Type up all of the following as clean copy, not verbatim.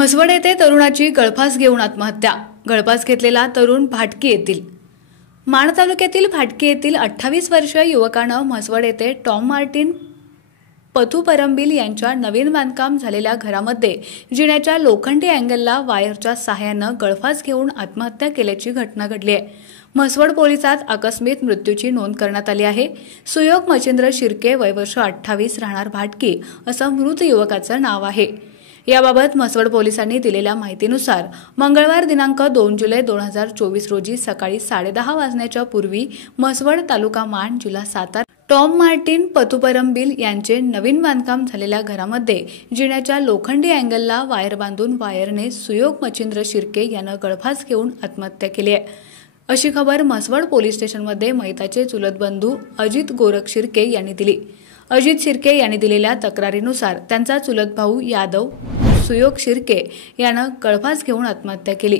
म्हसवड येथे तरुणाची गळफास घेऊन आत्महत्या। गळफास घेतलेला तरुण भाटकी येथील। माण तालुक्यातील भाटकी येथील 28 वर्षीय युवकानं म्हसवड येथे टॉम मार्टिन पथुपरंबिल यांच्या नवीन बांधकाम झालेल्या घरामध्ये जिन्याच्या लोखंडी अँगलला वायरच्या सहाय्याने गळफास घेऊन आत्महत्या केल्याची घटना घडली आहे। म्हसवड पोलिसात आकस्मिक मृत्यूची नोंद करण्यात आली आहे। सुयोग मच्छिंद्र शिर्के, वय वर्ष 28, राहणार भाटकी असं मृत युवकाचं नाव आहे। याबाबत म्हसवड पोलिसांनी दिलेल्या माहितीनुसार मंगळवार दिनांक 2 जुलै 2024 रोजी सकाळी 10:30 वाजण्याच्या पूर्वी म्हसवड, तालुका माण, जिल्हा सातारा टॉम मार्टिन पथुपरंबिल यांचे नवीन बांधकाम झालेल्या घरामध्ये जिन्याच्या लोखंडी अँगलला वायर बांधून वायरने सुयोग मच्छिंद्र शिर्के यानं गळफास घेऊन आत्महत्या केली आहे, अशी खबर म्हसवड पोलीस स्टेशनमध्ये मयताचे चुलत बंधू अजित गोरख शिर्के यांनी दिली। अजित शिर्के यांनी दिलेल्या तक्रारीनुसार त्यांचा चुलत भाऊ यादव सुयोग शिर्के यानं गळफास घेऊन आत्महत्या केली।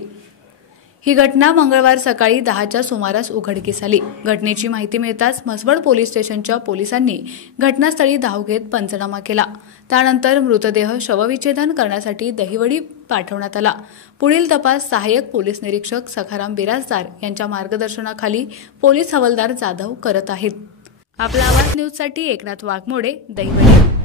ही घटना मंगळवार सकाळी 10च्या सुमारास उघडकीस आली। घटनेची माहिती मिळताच म्हसवड पोलीस स्टेशनच्या पोलिसांनी घटनास्थळी धाव घेत पंचनामा केला। त्यानंतर मृतदेह शवविच्छेदन करण्यासाठी दहिवडी पाठवण्यात आला। पुढील तपास सहाय्यक पोलीस निरीक्षक सखाराम बिराजदार यांच्या मार्गदर्शनाखाली पोलीस हवालदार जाधव करत आहेत। आपला आवाज न्यूजसाठी एकनाथ वाघमोडे, दहिवडी।